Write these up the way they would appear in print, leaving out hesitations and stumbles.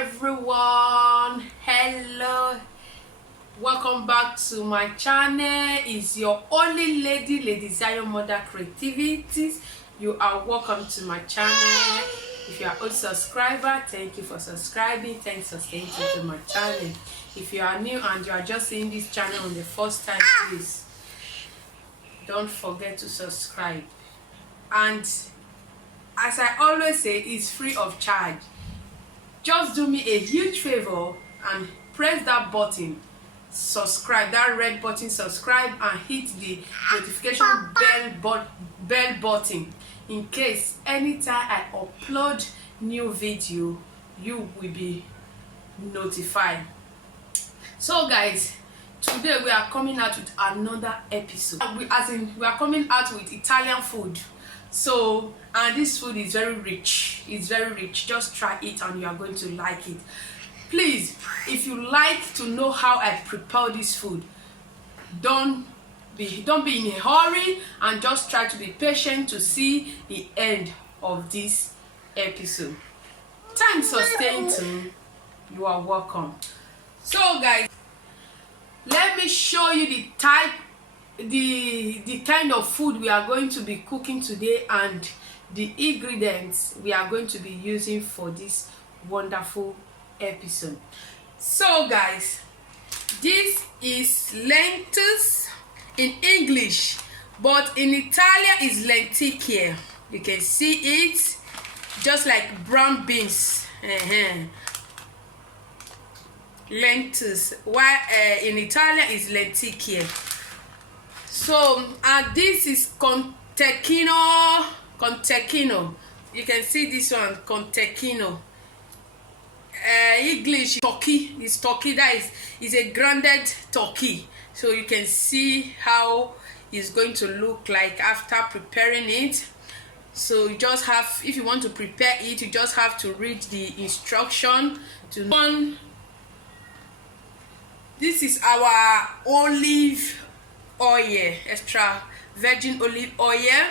everyone, hello, welcome back to my channel. It's your only Lady Zion Mother Creativities. You are welcome to my channel. If you are a subscriber, thank you for subscribing. Thanks for staying tuned to my channel. If you are new and you are just seeing this channel on the first time, please don't forget to subscribe. And as I always say, it's free of charge. Just do me a huge favor and press that button, subscribe, that red button, subscribe, and hit the notification bell button in case anytime I upload new video you will be notified. So guys, today we are coming out with another episode. We are coming out with Italian food. So, and this food is very rich. It's very rich. Just try it and you are going to like it. Please, if you like to know how I prepare this food, don't be in a hurry and just try to be patient to see the end of this episode. Thanks for staying tuned. You are welcome. So guys, let me show you the kind of food we are going to be cooking today and the ingredients we are going to be using for this wonderful episode. So guys, this is lentils in English, but in Italian is lenticchie. You can see it just like brown beans. Lentils, while in Italian is lenticchie. So this is contecchino. You can see this one, contecchino. English turkey is turkey. That is a grounded turkey. So you can see how it's going to look like after preparing it. So you just have, if you want to prepare it, you just have to read the instruction to know. This is our olive oil, extra virgin olive oil.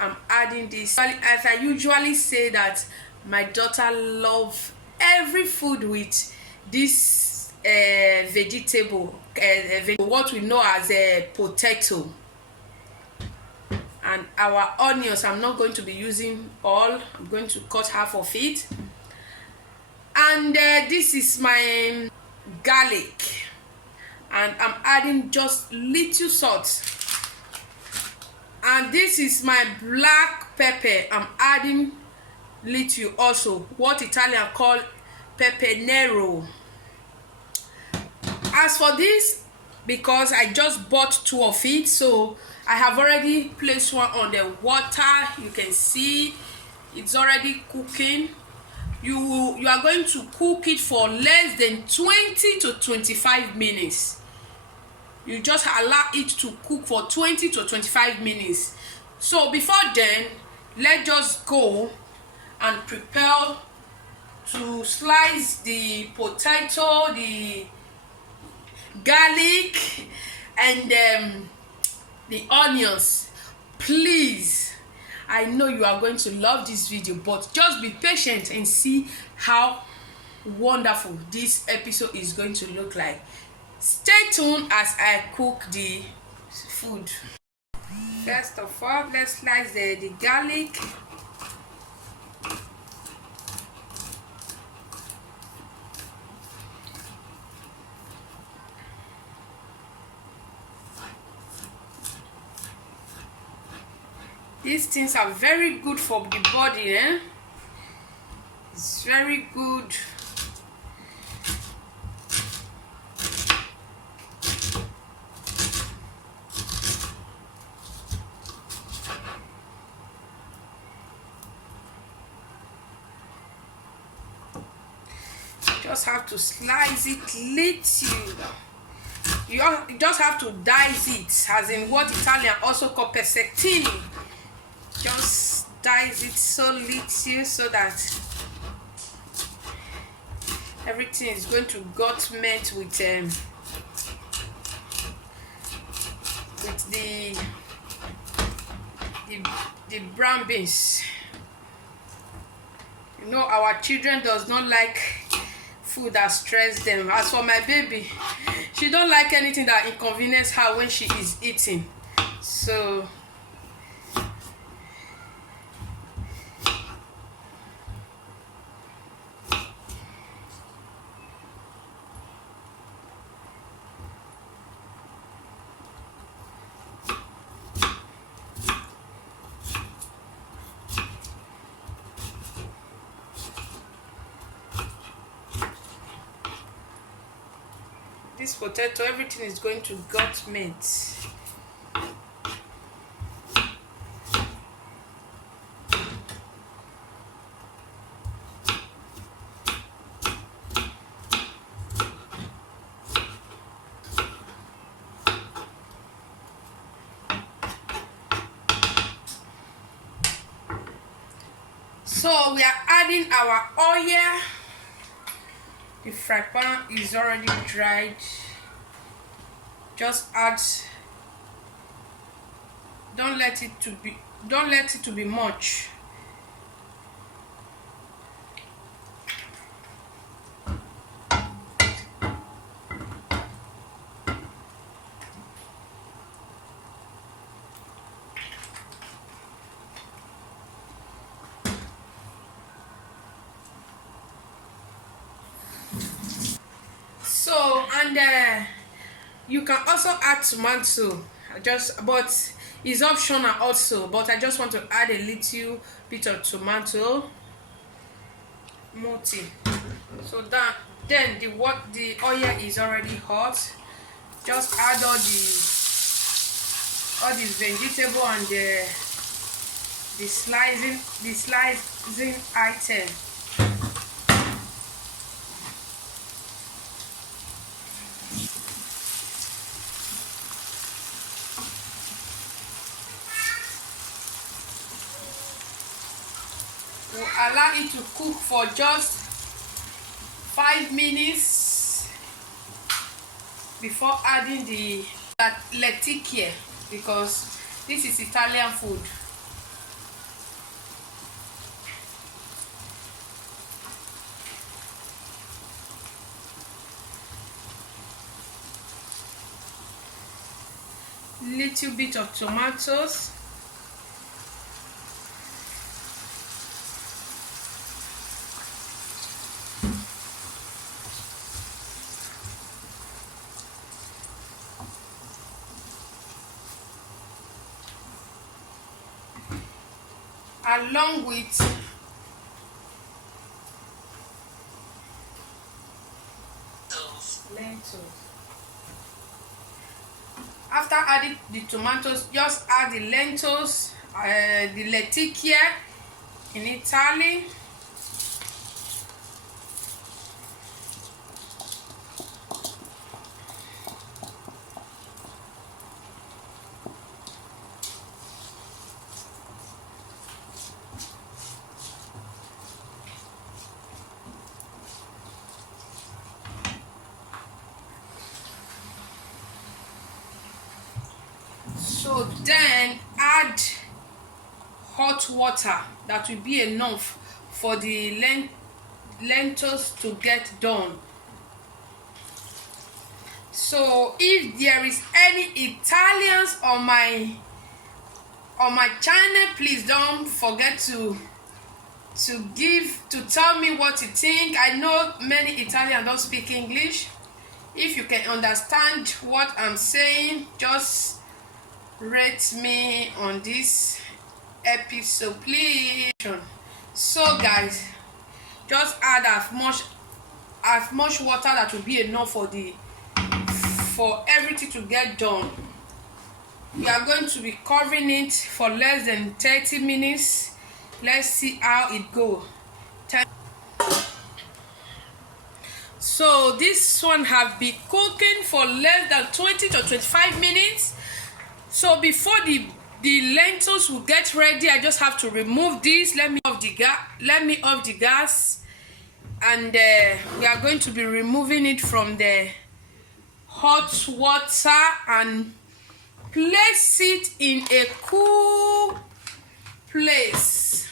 I'm adding this. As I usually say that my daughter loves every food with this vegetable, what we know as a potato. And our onions, I'm not going to be using all. I'm going to cut half of it. And this is my garlic. And I'm adding just little salt. And this is my black pepper. I'm adding little also, what Italian call pepper nero. As for this, because I just bought 2 of it, so I have already placed one on the water. You can see it's already cooking. You are going to cook it for less than 20 to 25 minutes. You just allow it to cook for 20 to 25 minutes. So before then, let's just go and prepare to slice the potato, the garlic, and the onions. Please, I know you are going to love this video, but just be patient and see how wonderful this episode is going to look like. Stay tuned as I cook the food. First of all, let's slice the garlic. These things are very good for the body, It's very good. Just have to slice it little. You just have to dice it, as in what Italian also call pezzettini. Just dice it so little so that everything is going to got met with the brown beans. You know, our children does not like food that stress them. As for my baby, she don't like anything that inconvenience her when she is eating. So this potato, everything is going to gut meat. So we are adding our oil. The fry pan is already dried. Just add, don't let it to be much. So, and you can also add tomato, but it's optional also, but I just want to add a little bit of tomato multi. So that then the oil is already hot. Just add all the vegetable and the slicing item. We'll allow it to cook for just 5 minutes before adding the Lenticchie, because this is Italian food. Little bit of tomatoes. Along with lentils. After adding the tomatoes, just add the lentils, the Lenticchie in Italy. So then add hot water that will be enough for the lentils to get done. So if there is any Italians on my channel, please don't forget to tell me what you think. I know many Italians don't speak English. If you can understand what I'm saying, just rate me on this episode, please. So guys, just add as much water that will be enough for everything to get done. We are going to be covering it for less than 30 minutes. Let's see how it goes. So this one have been cooking for less than 20 to 25 minutes. So before the lentils will get ready, I just have to remove this. Let me off the gas, and we are going to be removing it from the hot water and place it in a cool place.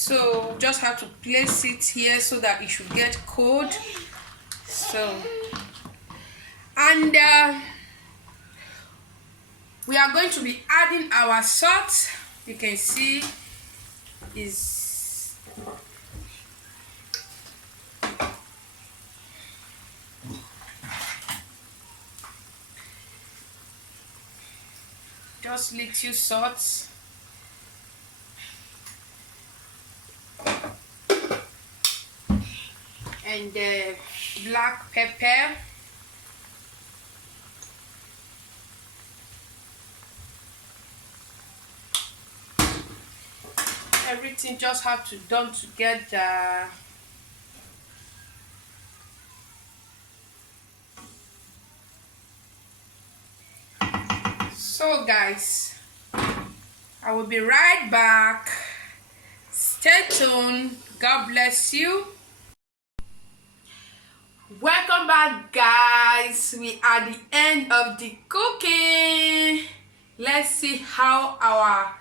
So just have to place it here so that it should get cold. So, and we are going to be adding our salt. You can see is just little salt. And black pepper. Everything just have to done together. So guys, I will be right back. Stay tuned. God bless you. Welcome back, guys. We are at the end of the cooking. Let's see how our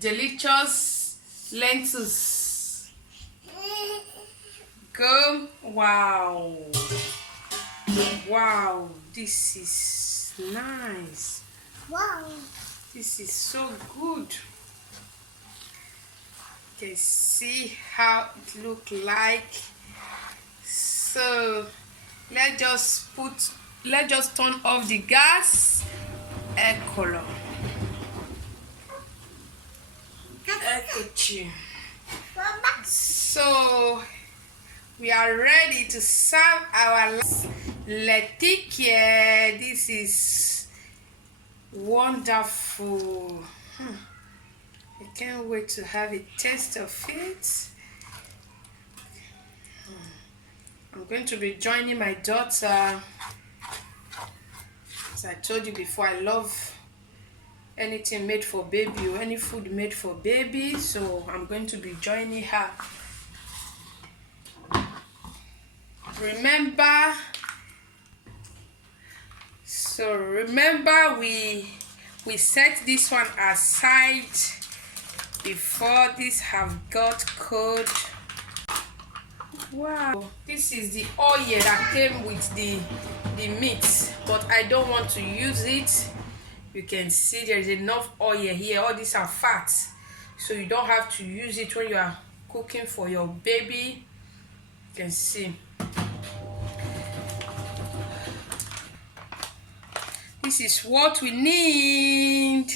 delicious lentils go. Wow, wow, this is nice. Wow, this is so good. You can see how it look like. So let's just turn off the gas. Egg color. Lenticchie. So we are ready to serve our Lenticchie. This is wonderful. I can't wait to have a taste of it. I'm going to be joining my daughter. As I told you before, I love anything made for baby or any food made for baby, so I'm going to be joining her. Remember we set this one aside before this have got cold. Wow, this is the oil that came with the meat, but I don't want to use it. You can see there's enough oil here. All these are fats, so you don't have to use it when you are cooking for your baby. You can see this is what we need.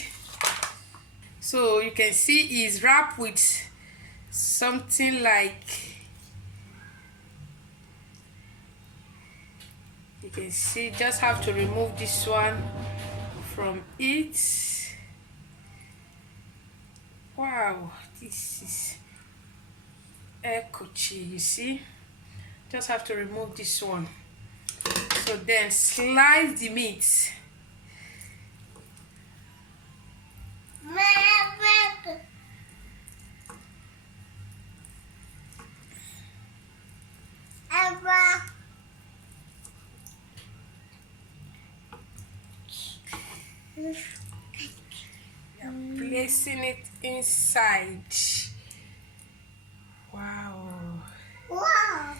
So you can see it's wrapped with something like, you can see, just have to remove this one from it. Wow, this is Lenticchie, you see. Just have to remove this one. So then slice the meat. Placing it inside. Wow. Wow.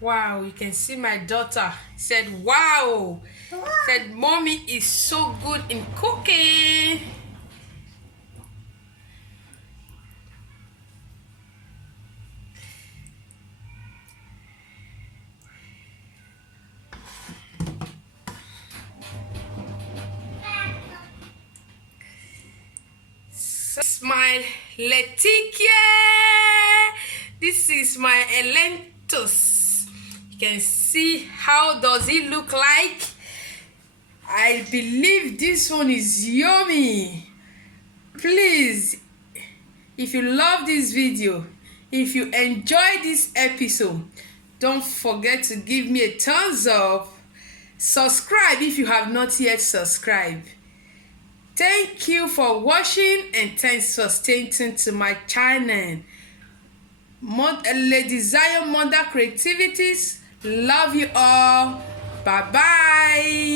Wow, you can see my daughter said, wow. Wow. Said, mommy is so good in cooking. My Lenticchie. This is my lentils. You can see how does it look like. I believe this one is yummy. Please, if you love this video, if you enjoy this episode, don't forget to give me a thumbs up. Subscribe if you have not yet subscribed. Thank you for watching and thanks for staying tuned to my channel. Lenticchie Mother Creativities. Love you all. Bye bye.